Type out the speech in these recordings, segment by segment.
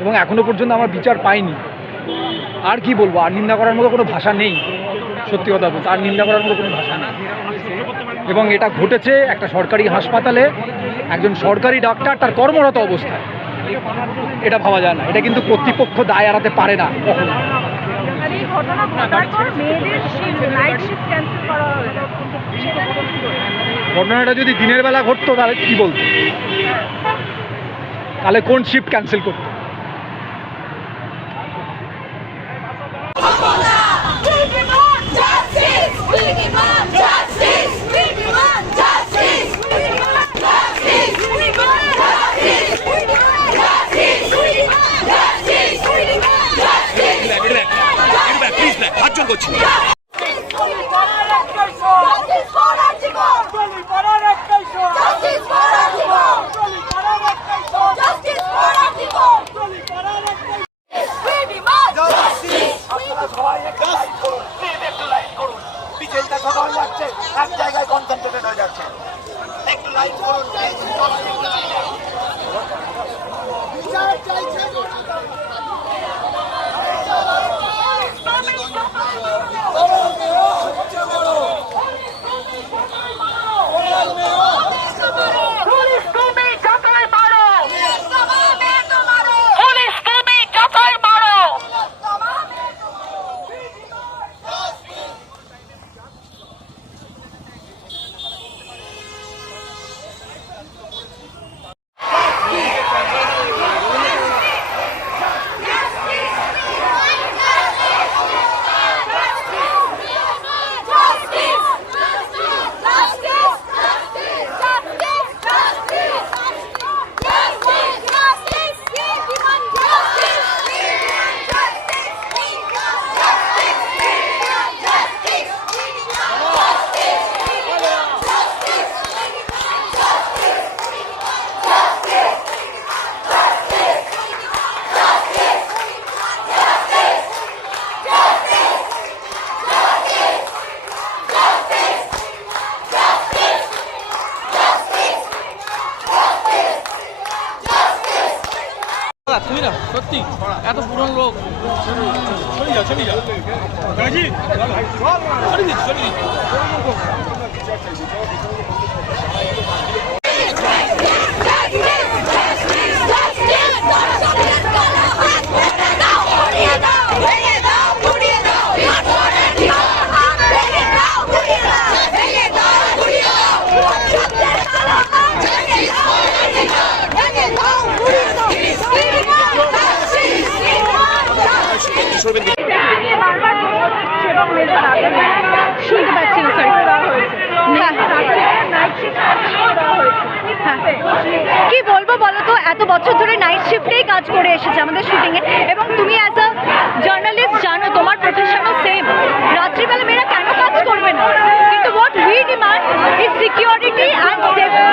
এবং এখনও পর্যন্ত আমার বিচার পাইনি। আর কি বলব আর নিন্দা করার মতো কোনো ভাষা নেই। সত্যি কথা বলতে আর নিন্দা করার মতো কোনো ভাষা নেই। এবং এটা ঘটেছে একটা সরকারি হাসপাতালে একজন সরকারি ডাক্তার তার কর্মরত অবস্থায়। এটা ভাবা যায় না এটা কিন্তু কর্তৃপক্ষ দায় এড়াতে পারে না কখনো। ঘটনাটা যদি দিনের বেলা ঘটতো তাহলে কি বলতো? তাহলে কোন শিপ ক্যান্সেল করতে হাত জোর করছি এত পুরনো লোক। শুনতে পাচ্ছি হ্যাঁ। কি বলব বলো তো, এত বছর ধরে নাইট শিফটেই কাজ করে এসেছে আমাদের শুটিংয়ে এবং তুমি অ্যাজ আ জার্নালিস্ট জানো তোমার প্রফেশনও সেম রাত্রিবেলা মেয়েরা কেন কাজ করবে না কিন্তু what we demand is security and safety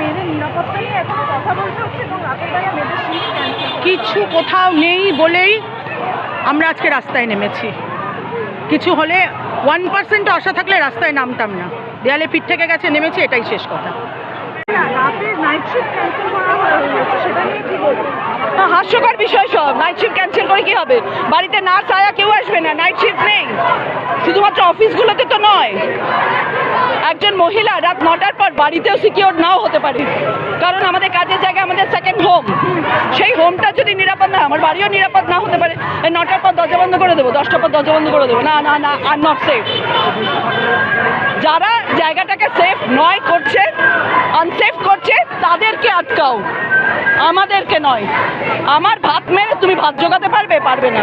মেয়েদের নিরাপত্তা নিয়ে এখন কথা বলতে হচ্ছে এবং রাতের বেলা মেয়েদের শিফট ক্যান্সেল কিছু কোথাও নেই বলেই আমরা আজকে রাস্তায় নেমেছি। কিছু হলে ওয়ান পার্সেন্ট আশা থাকলে রাস্তায় নামতাম না। দেয়ালে পিঠ থেকে গেছে নেমেছি এটাই শেষ কথা। হাস্যকর বিষয় সব। নাইট শিফট ক্যান্সেল করে কি হবে? বাড়িতে নার্স আয়া কেউ আসবে না নাইট শিফট নেই। শুধুমাত্র অফিসগুলোতে তো নয়। একজন মহিলা রাত নটার পর বাড়িতেও সিকিওর নাও হতে পারে। কারণ আমাদের কাজের জায়গা আমাদের সেকেন্ড হোম সেই হোমটা যদি নিরাপদ না আমার বাড়িও নিরাপদ না হতে পারে নটার পর দরজা বন্ধ করে দেবো, দশটার পর দরজা বন্ধ করে দেবো। না না না আর নট সেফ যারা জায়গাটাকে সেফ নয় করছে আনসেফ করছে, তাদেরকে আটকাও। আমাদেরকে নয়। আমার ভাত মেরে তুমি ভাত জোগাতে পারবে পারবে না।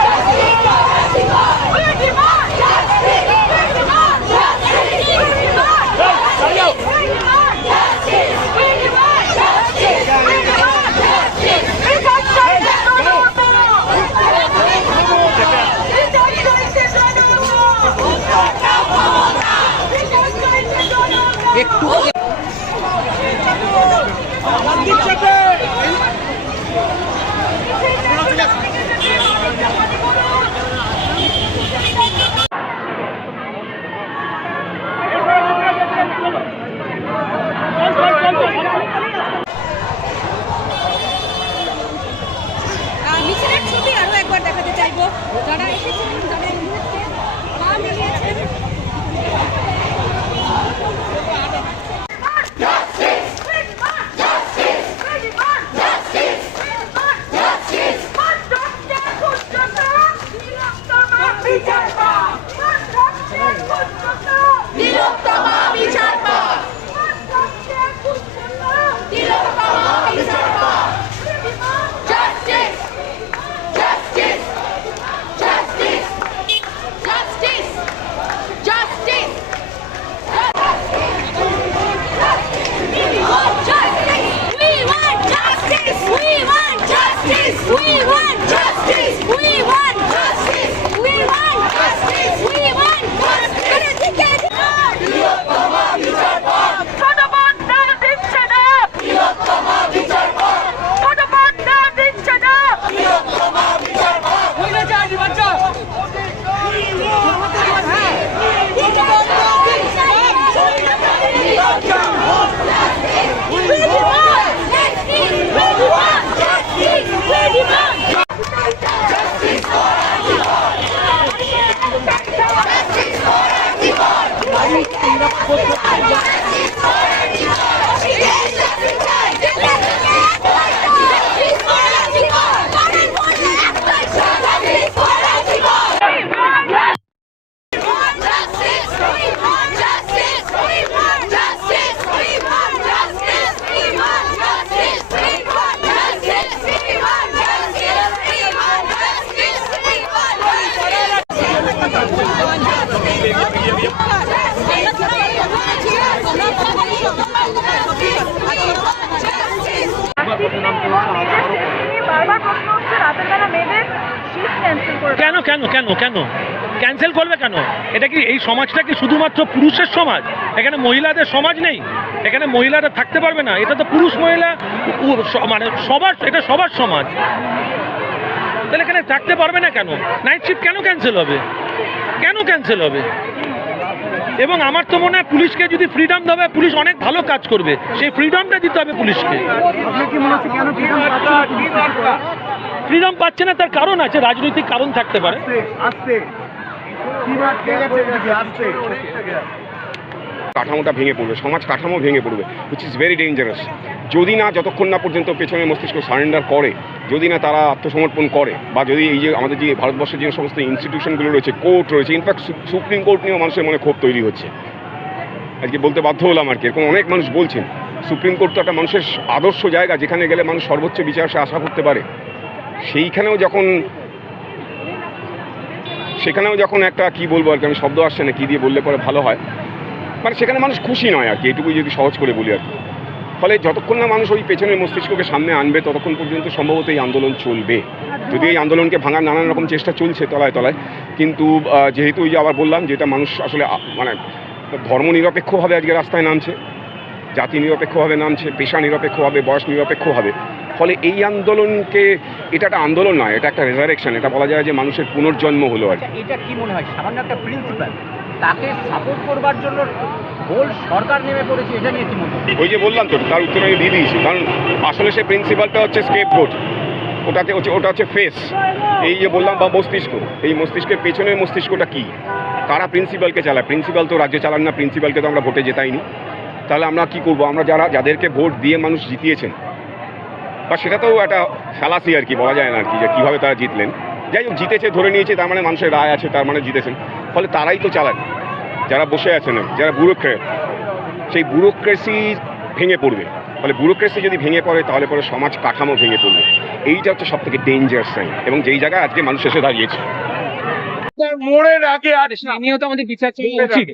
কেন কেন কেন কেন? ক্যান্সেল করবে কেন? এটা কি, এই সমাজটা কি শুধুমাত্র পুরুষের সমাজ? এখানে মহিলাদের সমাজ নেই। এখানে মহিলারা থাকতে পারবে না। এটা তো পুরুষ মহিলা মানে সবার, এটা সবার সমাজ। তাহলে এখানে থাকতে পারবে না কেন? নাইট শিফট কেন ক্যান্সেল হবে? কেন ক্যান্সেল হবে? এবং আমার তো মনে হয় পুলিশকে যদি ফ্রিডম দেবে পুলিশ অনেক ভালো কাজ করবে। সেই ফ্রিডমটা দিতে হবে পুলিশকে। Freedom পাচ্ছে না? ফ্রিডম পাচ্ছে না তার কারণ আছে রাজনৈতিক কারণ থাকতে পারে। কাঠামোটা ভেঙে পড়বে সমাজ কাঠামো ভেঙে পড়বে উইচ ইজ ভেরি ডেঞ্জারাস যদি না যতক্ষণ না পর্যন্ত পেছনের মস্তিষ্ক সারেন্ডার করে যদি না তারা আত্মসমর্পণ করে বা যদি এই যে আমাদের যে ভারতবর্ষের যে সমস্ত ইনস্টিটিউশনগুলো রয়েছে কোর্ট রয়েছে ইনফ্যাক্ট সুপ্রিম কোর্ট নিয়েও মানুষের মনে ক্ষোভ তৈরি হচ্ছে। আজকে বলতে বাধ্য হলাম আর কি এরকম অনেক মানুষ বলছেন। সুপ্রিম কোর্ট তো একটা মানুষের আদর্শ জায়গা যেখানে গেলে মানুষ সর্বোচ্চ বিচার সে আশা করতে পারে। সেইখানেও যখন সেখানেও যখন একটা কি বলব আর কি, আমি শব্দ আসছে না, কি দিয়ে বললে পরে ভালো হয়। মানে সেখানে মানুষ খুশি নয় আর কি, এটুকুই যদি সহজ করে বলি আর কি। ফলে যতক্ষণ না মানুষ ওই পেছনের মস্তিষ্ককে সামনে আনবে, ততক্ষণ পর্যন্ত সম্ভবত এই আন্দোলন চলবে। যদি এই আন্দোলনকে ভাঙার নানান রকম চেষ্টা চলছে তলায় তলায়, কিন্তু যেহেতু ওই যে আবার বললাম যেটা মানুষ আসলে মানে ধর্ম নিরপেক্ষভাবে আজকে রাস্তায় নামছে, জাতি নিরপেক্ষভাবে নামছে, পেশা নিরপেক্ষভাবে, বয়স নিরপেক্ষভাবে। ফলে এই আন্দোলনকে এটা একটা আন্দোলন নয় এটা একটা রেজারেকশন এটা বলা যায় যে মানুষের পুনর্জন্ম হলো আর এটা কি মনে হয়? সামান্য একটা প্রিন্সিপাল তাকে সাপোর্ট করবার জন্য হোল সরকার নেমে পড়েছে এটা নিয়ে কি মনে ওই যে বললাম তো তার উত্তর আমি দিয়ে দিয়েছি কারণ আসলে সে প্রিন্সিপালটা হচ্ছে স্কেপ বোর্ড ওটাতে হচ্ছে ওটা হচ্ছে ফেস এই যে বললাম বা মস্তিষ্ক এই মস্তিষ্কের পেছনের মস্তিষ্কটা কি? কারা প্রিন্সিপালকে চালায়? প্রিন্সিপাল তো রাজ্য চালান না প্রিন্সিপালকে তো আমরা ভোটে জেতাইনি। তাহলে আমরা কি করব? আমরা যারা যাদেরকে ভোট দিয়ে মানুষ জিতিয়েছেন বা সেটা তো একটা ফেলাসি আর কি বলা যায় না আর কি যে কীভাবে তারা জিতলেন। যাই হোক জিতেছে ধরে নিয়েছে তার মানে মানুষের রায় আছে তার মানে জিতেছেন। ফলে তারাই তো চালান যারা বসে আছেন যারা ব্যুরোক্রেট সেই ব্যুরোক্রেসি ভেঙে পড়বে। ফলে ব্যুরোক্রেসি যদি ভেঙে পড়ে তাহলে পরে সমাজ কাঠামো ভেঙে পড়বে। এইটা হচ্ছে সব থেকে ডেঞ্জার সাইন এবং যেই জায়গায় আজকে মানুষ এসে দাঁড়িয়েছে। মোড়ের আগে আর তো আমাদের বিচার উচিত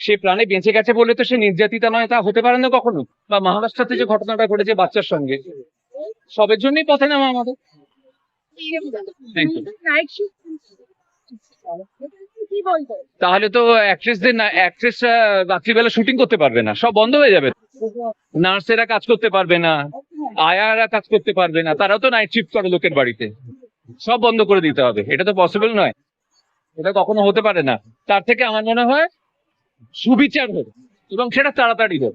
সে প্রাণে বেঁচে গেছে বলে তো সে নির্যাতিতা নয় তা হতে পারে না কখনো? বা মহারাষ্ট্রতে যে ঘটনাটা ঘটেছে বাচ্চার সঙ্গে। সবের জন্যই পথে নামা আমাদের। তাহলে তো অ্যাক্ট্রেসদের না অ্যাক্ট্রেসরা রাত্রিবেলা শুটিং করতে পারবে না। সব বন্ধ হয়ে যাবে। নার্সেরা কাজ করতে পারবে না। আয়ারা কাজ করতে পারবে না। তারাও তো নাইট শিফট করে লোকের বাড়িতে। সব বন্ধ করে দিতে হবে। এটা তো পসিবল নয়। এটা কখনো হতে পারে না। তার থেকে আমার মনে হয় সুবিচার হোক এবং সেটা তাড়াতাড়ি হোক।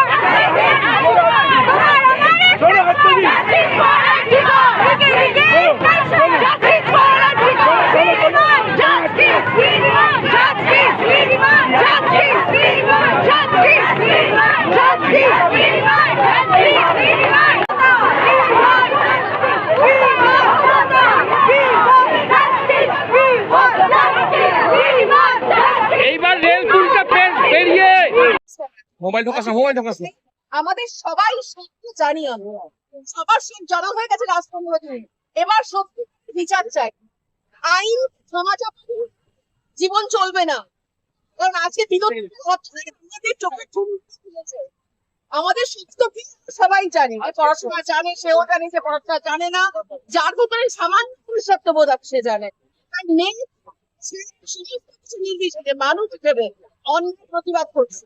মোবাইল ঢোকাস না, মোবাইল ঢোকাস না। আমাদের সবাই সত্য জানি আমরা। সবার সব জানা হয়ে গেছে পনেরো এবার সত্য বিচার চাই। আইন সমাজ জীবন চলবে না। কারণ আজকে আমাদের চোখে। আমাদের সত্য কি সবাই জানে। পড়াশোনা জানে, সেও জানে, যে পড়াশোনা জানে না। যার ভিতরে সামান্য পুরুষত্ব বোধ সে জানে। তাই সে কিছু নির্বিশেষে মানুষ হিসেবে অন্য প্রতিবাদ করছে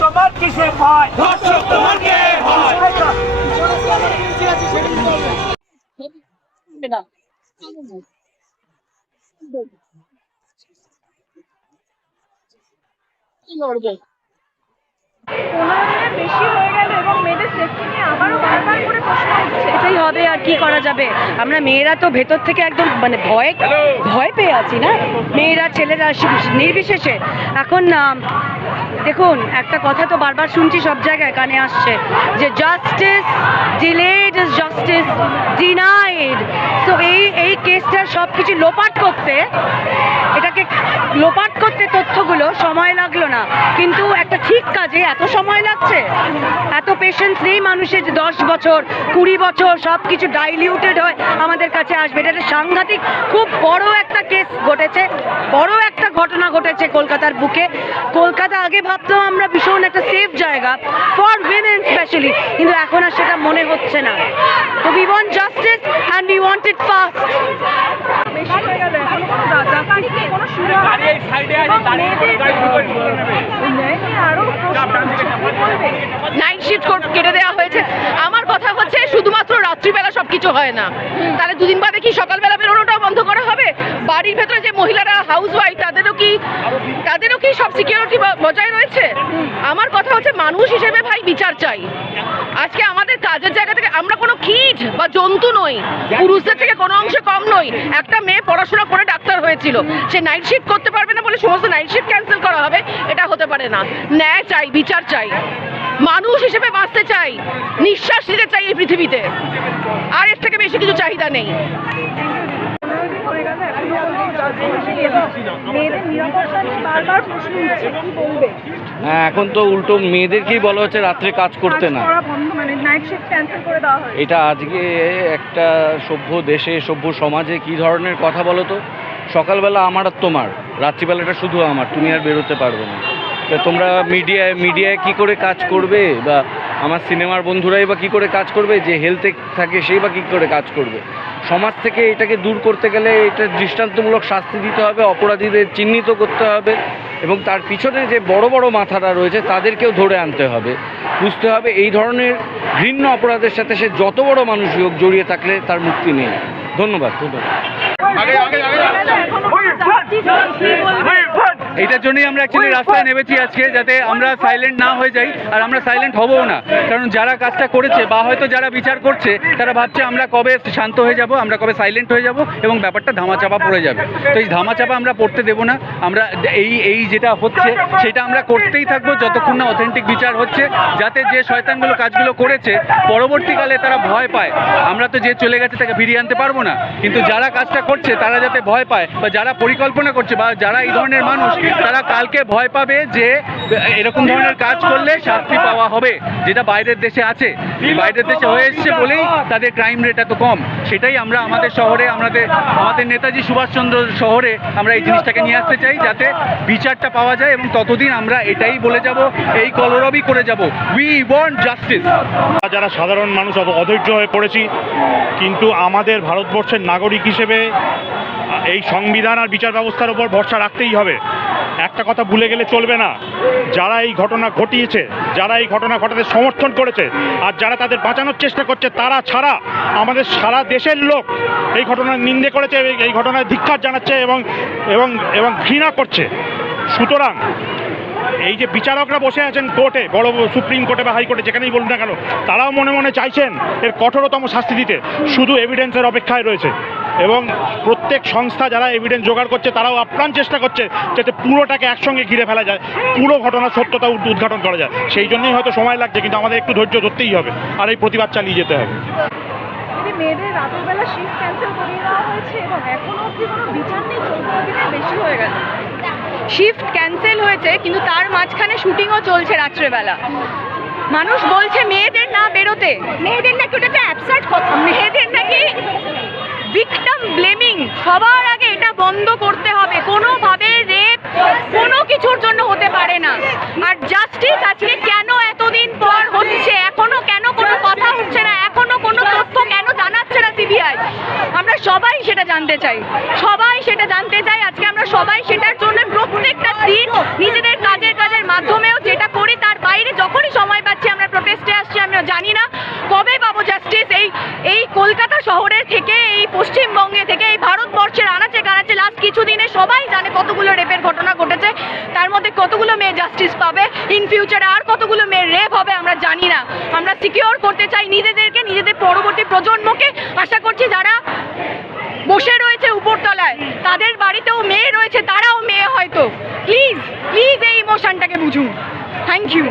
তোমার কিসের ভয় ধর্ষক তোমার কে ভয় বেশি হয়ে গেল এটাই হবে আর কি করা যাবে? আমরা মেয়েরা তো ভেতর থেকে একদম মানে ভয় ভয় পেয়ে আছি না? মেয়েরা ছেলেরা নির্বিশেষে। এখন দেখুন একটা কথা তো বারবার শুনছি সব জায়গায় কানে আসছে যে justice delayed is justice denied তো এই এই কেসটার সব কিছু লোপাট করতে এটাকে লোপাট করতে তথ্যগুলো সময় লাগল না। কিন্তু একটা ঠিক কাজে এত সময় লাগছে? এত পেশেন্স নেই মানুষের যে দশ বছর, কুড়ি বছর সব কিছু ডাইলিউটেড হয় আমাদের কাছে আসবে। এটা একটা সাংঘাতিক, খুব বড় একটা কেস ঘটেছে। বড় একটা ঘটনা ঘটেছে কলকাতার বুকে। কলকাতা আগে ভাবতাম আমরা ভীষণ একটা সেফ জায়গা ফর উইমেন স্পেশালি কিন্তু এখন আর সেটা মনে হচ্ছে না। তো we want justice and we want it fast night shift কেটে দেওয়া হয়েছে। আমার সবকিছু হয় না। তাহলে দুদিন বাদে কি সকালবেলা বেরোনোটাও বন্ধ করা হবে? বাড়ির ভেতরে যে মহিলারা হাউস ওয়াইফ তাদেরও কি তাদেরও কি সব সিকিউরিটি বজায় রয়েছে? আমার কথা হচ্ছে মানুষ হিসেবে ভাই বিচার চাই। আজকে আমাদের কাজের জায়গা থেকে আমরা কোনো কীট বা জন্তু নই। পুরুষদের থেকে কোনো অংশে কম নই। একটা মেয়ে পড়াশোনা করে ডাক্তার হয়েছিল। সে নাইট শিফট করতে পারবে না বলে সমস্ত নাইট শিফট ক্যান্সেল করা হবে, এটা হতে পারে না। ন্যায় চাই, বিচার চাই। মানুষ হিসেবে বাঁচতে চাই। নিঃশ্বাস নিতে চাই এই পৃথিবীতে। আর এর থেকে বেশি কিছু চাহিদা নেই। হ্যাঁ এখন তো উল্টো মেয়েদেরকেই বলা হচ্ছে রাত্রে কাজ করতে না। এটা আজকে একটা সভ্য দেশে, সভ্য সমাজে কি ধরনের কথা বলো তো? সকালবেলা আমার আর তোমার, রাত্রিবেলাটা শুধু আমার, তুমি আর বেরোতে পারবে না। তা তোমরা মিডিয়ায় মিডিয়ায় কি করে কাজ করবে? বা আমার সিনেমার বন্ধুরাই বা কি করে কাজ করবে? যে হেলথে থাকে সেই বা কী করে কাজ করবে? সমাজ থেকে এটাকে দূর করতে গেলে এটা দৃষ্টান্তমূলক শাস্তি দিতে হবে অপরাধীদের চিহ্নিত করতে হবে এবং তার পিছনে যে বড় বড় মাথারা রয়েছে তাদেরকেও ধরে আনতে হবে। বুঝতে হবে এই ধরনের ঘৃণ্য অপরাধের সাথে সে যত বড় মানুষ হোক জড়িয়ে থাকলে তার মুক্তি নেই। ধন্যবাদ ধন্যবাদ। এইটার জন্যই আমরা অ্যাকচুয়ালি রাস্তায় নেমেছি আজকে যাতে আমরা সাইলেন্ট না হয়ে যাই আর আমরা সাইলেন্ট হবও না। কারণ যারা কাজটা করেছে বা হয়তো যারা বিচার করছে তারা ভাবছে আমরা কবে শান্ত হয়ে যাব আমরা কবে সাইলেন্ট হয়ে যাব এবং ব্যাপারটা ধামাচাপা পড়ে যাবে। তো এই ধামাচাপা আমরা পড়তে দেবো না। আমরা এই এই যেটা হচ্ছে সেটা আমরা করতেই থাকব যতক্ষণ না অথেন্টিক বিচার হচ্ছে যাতে যে শয়তানগুলো কাজগুলো করেছে পরবর্তীকালে তারা ভয় পায়। আমরা তো যে চলে গেছে তাকে ফিরিয়ে আনতে পারব না। কিন্তু যারা কাজটা করছে তারা যাতে ভয় পায় বা যারা পরিকল্পনা করছে বা যারা এই ধরনের মানুষ তারা কালকে ভয় পাবে যে, এরকম ধরনের কাজ করলে শাস্তি পাওয়া হবে, যেটা বাইরের দেশে আছে। বাইরের দেশে হয়ে এসছে বলেই তাদের ক্রাইম রেট এত কম। সেটাই আমরা আমাদের শহরে, আমাদের আমাদের নেতাজি সুভাষচন্দ্র শহরে আমরা এই জিনিসটাকে নিয়ে আসতে চাই, যাতে বিচারটা পাওয়া যায় এবং ততদিন আমরা এটাই বলে যাব, এই কলরবই করে যাব। উই ওয়ান্ট জাস্টিস যারা সাধারণ মানুষ, অধৈর্য হয়ে পড়েছি, কিন্তু আমাদের ভারতবর্ষের নাগরিক হিসেবে এই সংবিধান আর বিচার ব্যবস্থার উপর ভরসা রাখতেই হবে। একটা কথা ভুলে গেলে চলবে না। যারা এই ঘটনা ঘটিয়েছে, যারা এই ঘটনা ঘটাতে সমর্থন করেছে, আর যারা তাদের বাঁচানোর চেষ্টা করছে, তারা ছাড়া আমাদের সারা দেশের লোক এই ঘটনার নিন্দে করেছে, এই ঘটনায় ধিক্ষার জানাচ্ছে এবং এবং এবং ঘৃণা করছে। সুতরাং এই যে বিচারকরা বসে আছেন কোর্টে, বড় সুপ্রিম কোর্টে বা হাইকোর্টে, যেখানেই বলুন না কেন, তারাও মনে মনে চাইছেন এর কঠোরতম শাস্তি দিতে। শুধু এভিডেন্সের অপেক্ষায় রয়েছে। এবং প্রত্যেক সংস্থা যারা এভিডেন্স জোগাড় করছে, তারাও আপ্রাণ চেষ্টা করছে যাতে পুরোটাকে একসঙ্গে ঘিরে ফেলা যায়, পুরো ঘটনার সত্যতা উদ্ঘাটন করা যায়। সেই জন্যই হয়তো সময় লাগছে, কিন্তু আমাদের একটু ধৈর্য ধরতেই হবে আর এই প্রতিবাদ চালিয়ে যেতে হবে। মেয়েদের রাতের বেলা শিফট ক্যান্সেল করিয়ে দেওয়া হয়েছে এবং অব্দি কোনো বিচার নেই বেশি হয়ে গেছে। শিফট ক্যান্সেল হয়েছে কিন্তু তার মাঝখানে শুটিংও চলছে রাত্রেবেলা। মানুষ বলছে মেয়েদের না বেরোতে? মেয়েদের নাকি ওটা অ্যাবসার্ট কথা। মেয়েদের নাকি ভিকটাম ব্লেমিং সবার আগে এটা বন্ধ করতে হবে। কোনোভাবে রেপ কোনো কিছুর জন্য হতে পারে না। আর জাস্টিস আজকে কেন এতদিন পর হচ্ছে? এখনও কেন কোনো কথা হচ্ছে না? এখনও কোনো তথ্য কেন জানাচ্ছে না সিবিআই। আমরা সবাই সেটা জানতে চাই। সবাই সেটা জানতে চাই। আজকে আমরা সবাই সেটার জন্য প্রত্যেকটা দিন নিজেদের কাজের কাজের মাধ্যমেও যেটা করি, তার বাইরে যখনই সময় পাচ্ছি আমরা প্রোটেস্টে আসছি, আমরা জানি না কবে পাবো জাস্টিস এই এই কলকাতা শহরের থেকে, এই পশ্চিমবঙ্গে থেকে, এই ভারতবর্ষের আনাচে কানাচে লাস্ট কিছুদিনে সবাই জানে কতগুলো রেপের ঘটনা ঘটেছে। তার মধ্যে কতগুলো মেয়ে জাস্টিস পাবে? ইন ফিউচারে আর কতগুলো মেয়ে রেপ হবে আমরা জানি না। আমরা সিকিওর করতে চাই নিজেদেরকে, নিজেদের পরবর্তী প্রজন্মকে আশা করছি যারা বসে রয়েছে উপরতলায় তাদের বাড়িতেও মেয়ে রয়েছে তারাও মেয়ে হয়তো প্লিজ প্লিজ এই ইমোশনটাকে বুঝুন থ্যাংক ইউ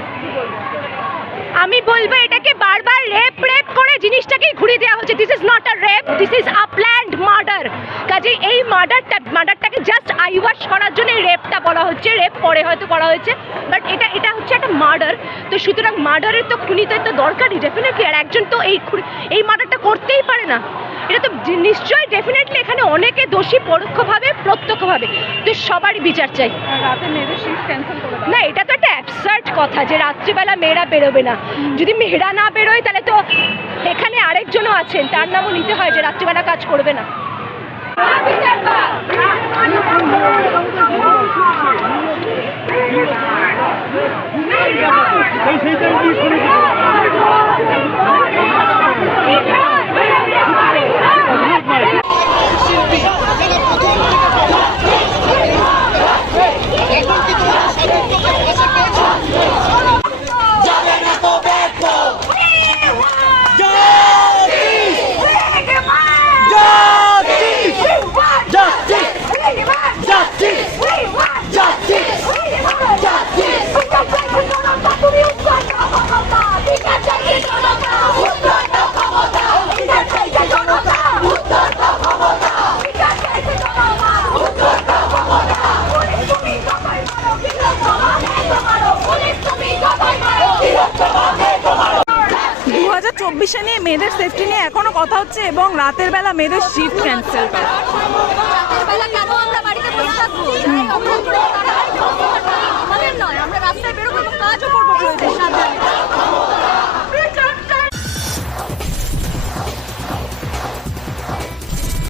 আমি বলব এটাকে বারবার রেপ রেপ করে জিনিসটাকেই ঘুরিয়ে দেওয়া হচ্ছে। This is not a rape this is a planned murder কাজে এই মার্ডারটা মার্ডারটাকে জাস্ট আইওয়াশ করার জন্য রেপটা বলা হচ্ছে। রেপ পরে হয়তো করা হয়েছে বাট এটা এটা হচ্ছে একটা মার্ডার তো সুতরাং মার্ডারের তো খুনিদের তো দরকারই ডেফিনেটলি আর একজন তো এই এই মার্ডারটা করতেই পারে না। এটা তো নিশ্চয়ই ডেফিনেটলি এখানে অনেকে দোষী পরোক্ষভাবে প্রত্যক্ষভাবে। তো সবারই বিচার চাই। না এটা তো একটা অ্যাবসার্ট কথা যে রাত্রিবেলা মেয়েরা বেরোবে না। যদি মেয়েরা না বেরোয় তাহলে তো এখানে আরেকজনও আছেন। তার নামও নিতে হয় যে রাত্রিবেলা কাজ করবে না। Não, não, não. বিষয় নিয়ে মেয়েদের সেফটি নিয়ে এখনও কথা হচ্ছে এবং রাতের বেলা মেয়েদের শিফট ক্যান্সেল করা।